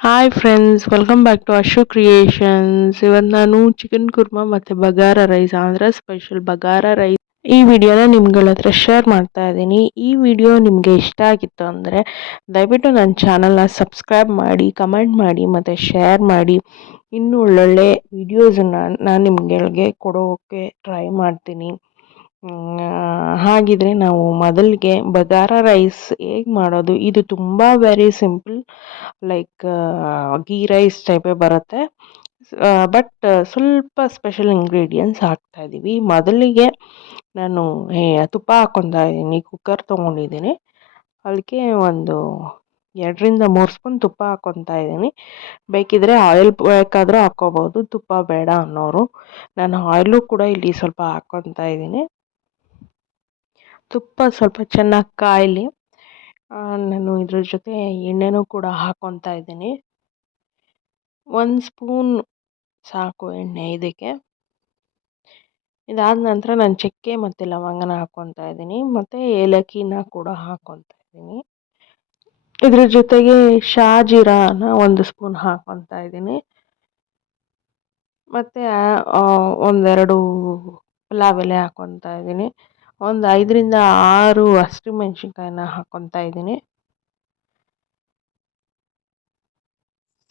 Hi friends, welcome back to Ashu creations. ಇವತ್ತು ನಾನು chicken kurma ಮತ್ತು bagara rice, Andhra special bagara rice ಈ ವಿಡಿಯೋನ ನಿಮ್ಗಳ ಹತ್ರ ಶೇರ್ ಮಾಡ್ತಾ ಇದ್ದೀನಿ. ಈ ವಿಡಿಯೋ ನಿಮಗೆ ಇಷ್ಟ ಆಗಿತ್ತು ಅಂದರೆ ದಯವಿಟ್ಟು ನನ್ನ ಚಾನಲ್ನ ಸಬ್ಸ್ಕ್ರೈಬ್ ಮಾಡಿ, ಕಮೆಂಟ್ ಮಾಡಿ ಮತ್ತು ಶೇರ್ ಮಾಡಿ. ಇನ್ನೂ ಒಳ್ಳೊಳ್ಳೆ ವಿಡಿಯೋಸನ್ನು ನಾನು ನಿಮ್ಗಳಿಗೆ ಕೊಡೋಕ್ಕೆ ಟ್ರೈ ಮಾಡ್ತೀನಿ. ಹಾಗಿದ್ರೆ ನಾವು ಮೊದಲಿಗೆ ಬಗಾರ ರೈಸ್ ಹೇಗೆ ಮಾಡೋದು, ಇದು ತುಂಬ very simple, like ghee rice ಟೈಪೇ ಬರುತ್ತೆ. ಬಟ್ ಸ್ವಲ್ಪ ಸ್ಪೆಷಲ್ ಇಂಗ್ರೀಡಿಯೆಂಟ್ಸ್ ಹಾಕ್ತಾ ಇದ್ದೀವಿ. ಮೊದಲಿಗೆ ನಾನು ತುಪ್ಪ ಹಾಕ್ಕೊತಾ ಇದ್ದೀನಿ. ಕುಕ್ಕರ್ ತೊಗೊಂಡಿದ್ದೀನಿ, ಅದಕ್ಕೆ ಒಂದು 2ರಿಂದ 3 ಸ್ಪೂನ್ ತುಪ್ಪ ಹಾಕ್ಕೊತಾ ಇದ್ದೀನಿ. ಬೇಕಿದ್ರೆ ಆಯಿಲ್ ಬೇಕಾದರೂ ಹಾಕ್ಕೋಬೋದು, ತುಪ್ಪ ಬೇಡ ಅನ್ನೋರು. ನಾನು ಆಯಿಲು ಕೂಡ ಇಲ್ಲಿ ಸ್ವಲ್ಪ ಹಾಕ್ಕೊತಾ ಇದ್ದೀನಿ. ತುಪ್ಪ ಸ್ವಲ್ಪ ಚೆನ್ನಾಗಿ ಕಾಯಲಿ. ನಾನು ಇದ್ರ ಜೊತೆ ಎಣ್ಣೆನೂ ಕೂಡ ಹಾಕ್ಕೊತಾ ಇದ್ದೀನಿ. 1 ಸ್ಪೂನ್ ಸಾಕು ಎಣ್ಣೆ ಇದಕ್ಕೆ. ಇದಾದ ನಂತರ ನಾನು ಚಕ್ಕೆ ಮತ್ತು ಲವಂಗನ ಹಾಕ್ಕೊತಾ ಇದ್ದೀನಿ, ಮತ್ತು ಏಲಕ್ಕಿನ ಕೂಡ ಹಾಕ್ಕೊತಾ ಇದ್ದೀನಿ. ಇದ್ರ ಜೊತೆಗೆ ಶಾಜೀರಾನ 1 ಸ್ಪೂನ್ ಹಾಕ್ಕೊತಾ ಇದ್ದೀನಿ, ಮತ್ತು ಒಂದೆರಡು ಪಲಾವ್ ಎಲೆ ಹಾಕ್ಕೊತಾ ಇದ್ದೀನಿ. ಒಂದು 5ರಿಂದ 6 ಹಸಿಮೆಣ್ಸಿನ್ಕಾಯಿನ ಹಾಕ್ಕೊತಾ ಇದ್ದೀನಿ.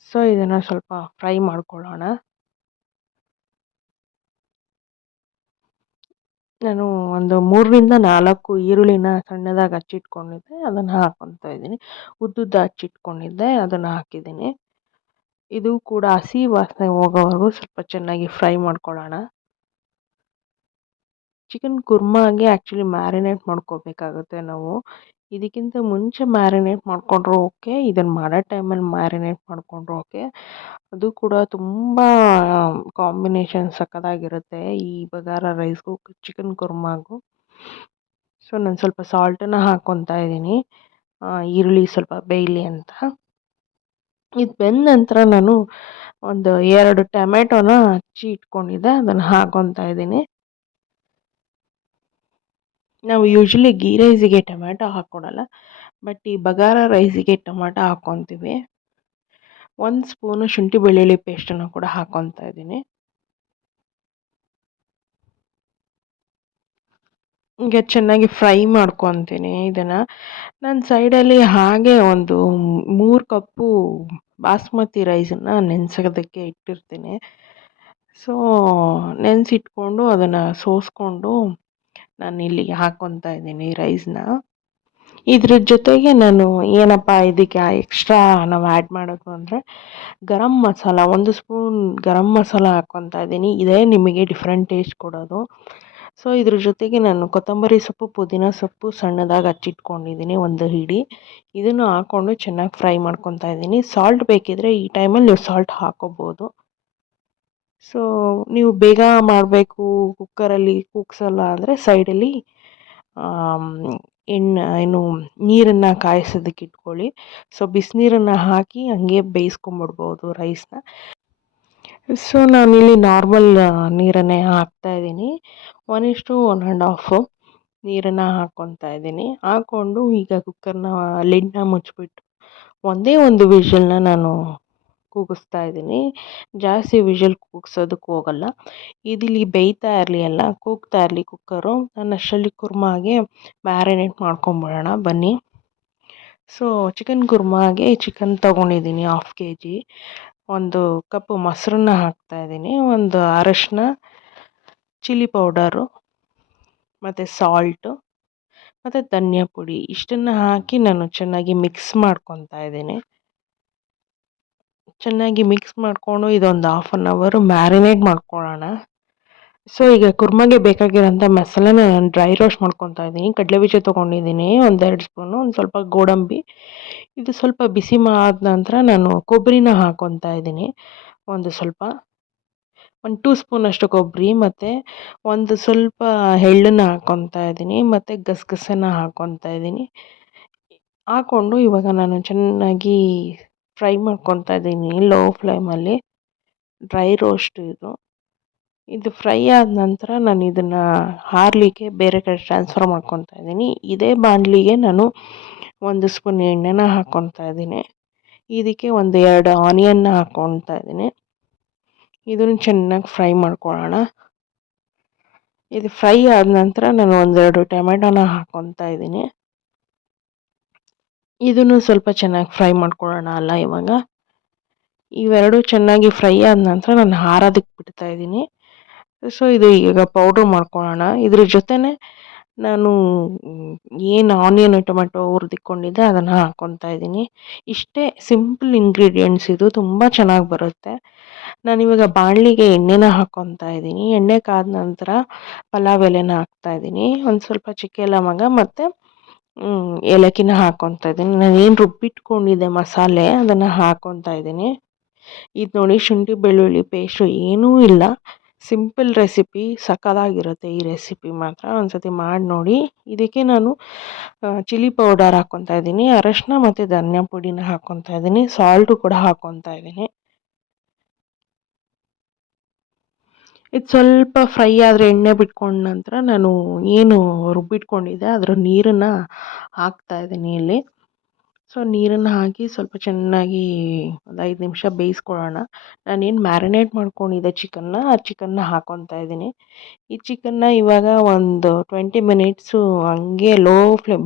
ಸೊ ಇದನ್ನು ಸ್ವಲ್ಪ ಫ್ರೈ ಮಾಡ್ಕೊಳ್ಳೋಣ. ನಾನು ಒಂದು 3ರಿಂದ 4 ಈರುಳ್ಳಿನ ಸಣ್ಣದಾಗಿ ಹಚ್ಚಿಟ್ಕೊಂಡಿದ್ದೆ, ಅದನ್ನು ಹಾಕ್ಕೊತಾ ಇದ್ದೀನಿ. ಉದ್ದುದ್ದ ಹಚ್ಚಿಟ್ಕೊಂಡಿದ್ದೆ, ಅದನ್ನು ಹಾಕಿದ್ದೀನಿ. ಇದು ಕೂಡ ಹಸಿ ವಾಸನೆ ಹೋಗೋವರೆಗೂ ಸ್ವಲ್ಪ ಚೆನ್ನಾಗಿ ಫ್ರೈ ಮಾಡ್ಕೊಳ್ಳೋಣ. ಚಿಕನ್ ಕುರ್ಮಾಗೆ ಆ್ಯಕ್ಚುಲಿ ಮ್ಯಾರಿನೇಟ್ ಮಾಡ್ಕೋಬೇಕಾಗುತ್ತೆ ನಾವು. ಇದಕ್ಕಿಂತ ಮುಂಚೆ ಮ್ಯಾರಿನೇಟ್ ಮಾಡಿಕೊಂಡ್ರೂ ಓಕೆ, ಇದನ್ನು ಮಾಡೋ ಟೈಮಲ್ಲಿ ಮ್ಯಾರಿನೇಟ್ ಮಾಡಿಕೊಂಡ್ರೂ ಓಕೆ. ಅದು ಕೂಡ ತುಂಬ ಕಾಂಬಿನೇಷನ್ ಸಕ್ಕತ್ತಾಗಿರುತ್ತೆ ಈ ಬಗಾರ ರೈಸ್ಗೂ ಚಿಕನ್ ಕುರ್ಮಾಗೂ. ಸೊ ನಾನು ಸ್ವಲ್ಪ ಸಾಲ್ಟನ್ನು ಹಾಕ್ಕೊತಾ ಇದ್ದೀನಿ, ಈರುಳ್ಳಿ ಸ್ವಲ್ಪ ಬೇಯಲಿ ಅಂತ. ಇದು ಬೆಂದ ನಂತರ ನಾನು ಒಂದು 2 ಟೊಮೆಟೊನ ಹಚ್ಚಿ ಇಟ್ಕೊಂಡಿದ್ದೆ, ಅದನ್ನು ಹಾಕ್ಕೊತಾ ಇದ್ದೀನಿ. ನಾವು ಯೂಶ್ವಲಿ ಗೀ ರೈಸಿಗೆ ಟೊಮ್ಯಾಟೊ ಹಾಕ್ಕೊಡಲ್ಲ, ಬಟ್ ಈ ಬಗಾರ ರೈಸಿಗೆ ಟೊಮ್ಯಾಟೊ ಹಾಕ್ಕೊತೀವಿ. 1 ಸ್ಪೂನು ಶುಂಠಿ ಬೆಳ್ಳುಳ್ಳಿ ಪೇಸ್ಟನ್ನು ಕೂಡ ಹಾಕ್ಕೊತಾ ಇದ್ದೀನಿ. ಈಗ ಚೆನ್ನಾಗಿ ಫ್ರೈ ಮಾಡ್ಕೊತೀನಿ ಇದನ್ನು. ನಾನು ಸೈಡಲ್ಲಿ ಹಾಗೆ ಒಂದು 3 ಕಪ್ಪು ಬಾಸ್ಮತಿ ರೈಸನ್ನು ನೆನೆಸೋದಕ್ಕೆ ಇಟ್ಟಿರ್ತೀನಿ. ಸೊ ನೆನೆಸಿಟ್ಕೊಂಡು ಅದನ್ನು ಸೋಸ್ಕೊಂಡು ನಾನು ಇಲ್ಲಿಗೆ ಹಾಕ್ಕೊತಾ ಇದ್ದೀನಿ ರೈಸ್ನ. ಇದ್ರ ಜೊತೆಗೆ ನಾನು ಏನಪ್ಪ ಇದಕ್ಕೆ ಎಕ್ಸ್ಟ್ರಾ ನಾವು ಆ್ಯಡ್ ಮಾಡೋದು ಅಂದರೆ ಗರಂ ಮಸಾಲ, 1 ಸ್ಪೂನ್ ಗರಂ ಮಸಾಲ ಹಾಕ್ಕೊತಾ ಇದ್ದೀನಿ. ಇದೇ ನಿಮಗೆ ಡಿಫ್ರೆಂಟ್ ಟೇಸ್ಟ್ ಕೊಡೋದು. ಸೊ ಇದ್ರ ಜೊತೆಗೆ ನಾನು ಕೊತ್ತಂಬರಿ ಸೊಪ್ಪು, ಪುದೀನ ಸೊಪ್ಪು ಸಣ್ಣದಾಗಿ ಹಚ್ಚಿಟ್ಕೊಂಡಿದ್ದೀನಿ, 1 ಹಿಡಿ. ಇದನ್ನು ಹಾಕ್ಕೊಂಡು ಚೆನ್ನಾಗಿ ಫ್ರೈ ಮಾಡ್ಕೊತಾ ಇದ್ದೀನಿ. ಸಾಲ್ಟ್ ಬೇಕಿದ್ರೆ ಈ ಟೈಮಲ್ಲಿ ನೀವು ಸಾಲ್ಟ್ ಹಾಕ್ಕೋಬೋದು. ಸೊ ನೀವು ಬೇಗ ಮಾಡಬೇಕು, ಕುಕ್ಕರಲ್ಲಿ ಕೂಗ್ಸಲ್ಲ ಅಂದರೆ ಸೈಡಲ್ಲಿ ಏನು ನೀರನ್ನು ಕಾಯಿಸೋದಕ್ಕೆ ಇಟ್ಕೊಳ್ಳಿ. ಸೊ ಬಿಸಿನೀರನ್ನು ಹಾಕಿ ಹಂಗೆ ಬೇಯಿಸ್ಕೊಂಬಿಡ್ಬೋದು ರೈಸ್ನ. ಸೊ ನಾನಿಲ್ಲಿ ನಾರ್ಮಲ್ ನೀರನ್ನೇ ಹಾಕ್ತಾಯಿದ್ದೀನಿ, 1:1.5 ನೀರನ್ನು ಹಾಕ್ಕೊತಾ ಇದ್ದೀನಿ. ಹಾಕ್ಕೊಂಡು ಈಗ ಕುಕ್ಕರ್ನ ಲಿಡ್ನ ಮುಚ್ಚಿಬಿಟ್ಟು ಒಂದೇ ಒಂದು ವಿಷಲ್ನ ನಾನು ಕೂಗಿಸ್ತಾ ಇದ್ದೀನಿ. ಜಾಸ್ತಿ ವಿಷಲ್ ಕೂಗ್ಸೋದಕ್ಕೆ ಹೋಗಲ್ಲ. ಇದಿಲ್ಲಿ ಬೇಯ್ತಾ ಇರಲಿ, ಎಲ್ಲ ಕೂಗ್ತಾ ಇರಲಿ ಕುಕ್ಕರು. ನಾನು ಅಷ್ಟರಲ್ಲಿ ಕುರ್ಮಾಗೆ ಮ್ಯಾರಿನೇಟ್ ಮಾಡ್ಕೊಂಬಿಡೋಣ ಬನ್ನಿ. ಸೊ ಚಿಕನ್ ಕುರ್ಮಾಗೆ ಚಿಕನ್ ತೊಗೊಂಡಿದ್ದೀನಿ 1/2 kg. 1 ಕಪ್ ಮೊಸರನ್ನ ಹಾಕ್ತಾಯಿದ್ದೀನಿ, ಒಂದು ಅರಶಿನ, ಚಿಲ್ಲಿ ಪೌಡರು ಮತ್ತು ಸಾಲ್ಟು ಮತ್ತು ಧನಿಯಾ ಪುಡಿ, ಇಷ್ಟನ್ನು ಹಾಕಿ ನಾನು ಚೆನ್ನಾಗಿ ಮಿಕ್ಸ್ ಮಾಡ್ಕೊತಾ ಇದ್ದೀನಿ. ಚೆನ್ನಾಗಿ ಮಿಕ್ಸ್ ಮಾಡಿಕೊಂಡು ಇದೊಂದು 1/2 hour ಮ್ಯಾರಿನೇಟ್ ಮಾಡ್ಕೊಳ್ಳೋಣ. ಸೊ ಈಗ ಕುರ್ಮಾಗೆ ಬೇಕಾಗಿರೋಂಥ ಮಸಾಲೆನ ನಾನು ಡ್ರೈ ರೋಸ್ಟ್ ಮಾಡ್ಕೊತಾ ಇದ್ದೀನಿ. ಕಡಲೆಬೀಜ ತೊಗೊಂಡಿದ್ದೀನಿ 1-2 ಸ್ಪೂನು, ಒಂದು ಸ್ವಲ್ಪ ಗೋಡಂಬಿ. ಇದು ಸ್ವಲ್ಪ ಬಿಸಿ ಆದ ನಂತರ ನಾನು ಕೊಬ್ಬರಿನ ಹಾಕ್ಕೊತಾ ಇದ್ದೀನಿ. ಒಂದು 2 ಸ್ಪೂನಷ್ಟು ಕೊಬ್ಬರಿ, ಮತ್ತು ಒಂದು ಸ್ವಲ್ಪ ಎಳ್ಳನ್ನು ಹಾಕ್ಕೊತಾ ಇದ್ದೀನಿ, ಮತ್ತು ಗಸಗಸೆನ ಹಾಕ್ಕೊತಾ ಇದ್ದೀನಿ. ಹಾಕ್ಕೊಂಡು ಇವಾಗ ನಾನು ಚೆನ್ನಾಗಿ ಫ್ರೈ ಮಾಡ್ಕೊತಾ ಇದ್ದೀನಿ ಲೋ ಫ್ಲೇಮಲ್ಲಿ. ಡ್ರೈ ರೋಸ್ಟ್ ಇದು ಫ್ರೈ ಆದ ನಂತರ ನಾನು ಇದನ್ನು ಆರಲಿಕ್ಕೆ ಬೇರೆ ಕಡೆ ಟ್ರಾನ್ಸ್ಫರ್ ಮಾಡ್ಕೊತಾ ಇದ್ದೀನಿ. ಇದೇ ಬಾಣಲಿಗೆ ನಾನು 1 ಸ್ಪೂನ್ ಎಣ್ಣೆನ ಹಾಕ್ಕೊತಾ ಇದ್ದೀನಿ. ಇದಕ್ಕೆ ಒಂದು 2 ಆನಿಯನ್ನ ಹಾಕ್ಕೊಳ್ತಾ ಇದ್ದೀನಿ. ಇದನ್ನು ಚೆನ್ನಾಗಿ ಫ್ರೈ ಮಾಡ್ಕೊಳ್ಳೋಣ. ಇದು ಫ್ರೈ ಆದ ನಂತರ ನಾನು ಒಂದೆರಡು ಟೊಮೆಟೊನ ಹಾಕ್ಕೊಳ್ತಾ ಇದ್ದೀನಿ. ಇದನ್ನು ಸ್ವಲ್ಪ ಚೆನ್ನಾಗಿ ಫ್ರೈ ಮಾಡ್ಕೊಳ್ಳೋಣ ಅಲ್ಲ ಇವಾಗ. ಇವೆರಡು ಚೆನ್ನಾಗಿ ಫ್ರೈ ಆದ ನಂತರ ನಾನು ಆರೋದಕ್ಕೆ ಬಿಡ್ತಾ ಇದ್ದೀನಿ. ಸೊ ಇದು ಈಗ ಪೌಡ್ರ್ ಮಾಡ್ಕೊಳ್ಳೋಣ. ಇದ್ರ ಜೊತೆನೆ ನಾನು ಏನು ಆನಿಯನ್ ಟೊಮೆಟೊ ಹುರಿದಿಟ್ಕೊಂಡಿದ್ದೆ ಅದನ್ನು ಹಾಕ್ಕೊತಾ ಇದ್ದೀನಿ. ಇಷ್ಟೇ ಸಿಂಪಲ್ ಇಂಗ್ರೀಡಿಯೆಂಟ್ಸ್, ಇದು ತುಂಬ ಚೆನ್ನಾಗಿ ಬರುತ್ತೆ. ನಾನಿವಾಗ ಬಾಣಲಿಗೆ ಎಣ್ಣೆನ ಹಾಕ್ಕೊತಾ ಇದ್ದೀನಿ. ಎಣ್ಣೆ ಕಾದ ನಂತರ ಪಲಾವ್ ಎಲೆನ ಹಾಕ್ತಾ ಇದ್ದೀನಿ. ಒಂದು ಸ್ವಲ್ಪ ಚಕ್ಕೆ ಲವಂಗ ಮತ್ತು ಏಲಕ್ಕಿನ ಹಾಕ್ಕೊತಾ ಇದ್ದೀನಿ. ನಾನೇನು ರುಬ್ಬಿಟ್ಕೊಂಡಿದ್ದೆ ಮಸಾಲೆ ಅದನ್ನು ಹಾಕ್ಕೊತಾ ಇದ್ದೀನಿ. ಇದು ನೋಡಿ, ಶುಂಠಿ ಬೆಳ್ಳುಳ್ಳಿ ಪೇಸ್ಟು ಏನೂ ಇಲ್ಲ, ಸಿಂಪಲ್ ರೆಸಿಪಿ. ಸಕ್ಕತ್ತಾಗಿರುತ್ತೆ ಈ ರೆಸಿಪಿ ಮಾತ್ರ. ಒಂದ್ಸತಿ ಮಾಡಿ ನೋಡಿ. ಇದಕ್ಕೆ ನಾನು ಚಿಲ್ಲಿ ಪೌಡರ್ ಹಾಕ್ಕೊತಾ ಇದ್ದೀನಿ, ಅರಶಿನ ಮತ್ತು ಧನಿಯಾ ಪುಡಿನ ಹಾಕ್ಕೊತಾ ಇದ್ದೀನಿ, ಸಾಲ್ಟು ಕೂಡ ಹಾಕ್ಕೊತಾ ಇದ್ದೀನಿ. ಇದು ಸ್ವಲ್ಪ ಫ್ರೈ ಆದರೆ ಎಣ್ಣೆ ಬಿಟ್ಕೊಂಡ ನಂತರ ನಾನು ಏನು ರುಬ್ಬಿಟ್ಕೊಂಡಿದ್ದೆ ಅದರ ನೀರನ್ನು ಹಾಕ್ತಾ ಇದ್ದೀನಿ ಇಲ್ಲಿ. ಸೊ ನೀರನ್ನು ಹಾಕಿ ಸ್ವಲ್ಪ ಚೆನ್ನಾಗಿ ಒಂದು 5 ನಿಮಿಷ ಬೇಯಿಸ್ಕೊಳ್ಳೋಣ. ನಾನೇನು ಮ್ಯಾರಿನೇಟ್ ಮಾಡ್ಕೊಂಡಿದ್ದೆ ಚಿಕನ್ನ, ಆ ಚಿಕನ್ನ ಹಾಕ್ಕೊತಾ ಇದ್ದೀನಿ. ಈ ಚಿಕನ್ನ ಇವಾಗ ಒಂದು 20 ಮಿನಿಟ್ಸು ಹಂಗೆ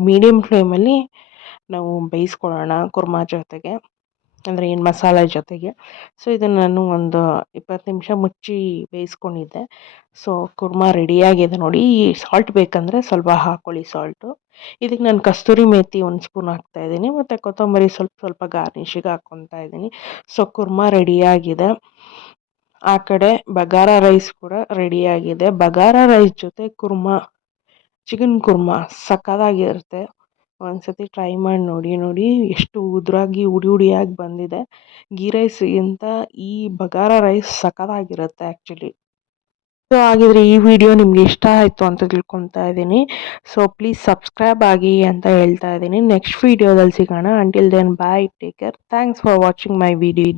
ಮೀಡಿಯಮ್ ಫ್ಲೇಮಲ್ಲಿ ನಾವು ಬೇಯಿಸ್ಕೊಳ್ಳೋಣ ಕುರ್ಮಾ ಜೊತೆಗೆ, ಅಂದರೆ ಏನು ಮಸಾಲೆ ಜೊತೆಗೆ. ಸೊ ಇದನ್ನು ನಾನು ಒಂದು 20 ನಿಮಿಷ ಮುಚ್ಚಿ ಬೇಯಿಸ್ಕೊಂಡಿದ್ದೆ. ಸೊ ಕುರ್ಮಾ ರೆಡಿಯಾಗಿದೆ ನೋಡಿ. ಸಾಲ್ಟ್ ಬೇಕಂದರೆ ಸ್ವಲ್ಪ ಹಾಕ್ಕೊಳ್ಳಿ ಸಾಲ್ಟು. ಇದಕ್ಕೆ ನಾನು ಕಸ್ತೂರಿ ಮೇಥಿ 1 ಸ್ಪೂನ್ ಹಾಕ್ತಾಯಿದ್ದೀನಿ ಮತ್ತು ಕೊತ್ತಂಬರಿ ಸ್ವಲ್ಪ ಗಾರ್ನಿಷಿಗೆ ಹಾಕ್ಕೊತಾ ಇದ್ದೀನಿ. ಸೊ ಕುರ್ಮಾ ರೆಡಿಯಾಗಿದೆ. ಆ ಕಡೆ ಬಗಾರಾ ರೈಸ್ ಕೂಡ ರೆಡಿಯಾಗಿದೆ. ಬಗಾರಾ ರೈಸ್ ಜೊತೆ ಚಿಕನ್ ಕುರ್ಮಾ ಸಕ್ಕತ್ತಾಗಿರುತ್ತೆ. ಒಂದ್ಸತಿ ಟ್ರೈ ಮಾಡಿ ನೋಡಿ ಎಷ್ಟು ಉದುರಾಗಿ ಹುಡಿಯಾಗಿ ಬಂದಿದೆ. ಗೀ ರೈಸ್ಗಿಂತ ಈ ಬಗಾರಾ ರೈಸ್ ಸಕ್ಕತ್ತಾಗಿರುತ್ತೆ ಆ್ಯಕ್ಚುಲಿ. ಸೊ ಹಾಗಿದ್ರೆ ಈ ವಿಡಿಯೋ ನಿಮ್ಗೆ ಇಷ್ಟ ಆಯಿತು ಅಂತ ತಿಳ್ಕೊತಾ ಇದ್ದೀನಿ. ಸೊ ಪ್ಲೀಸ್ ಸಬ್ಸ್ಕ್ರೈಬ್ ಆಗಿ ಅಂತ ಹೇಳ್ತಾ ಇದ್ದೀನಿ. ನೆಕ್ಸ್ಟ್ ವಿಡಿಯೋದಲ್ಲಿ ಸಿಗೋಣ. Until then bye, take care, thanks for watching my video.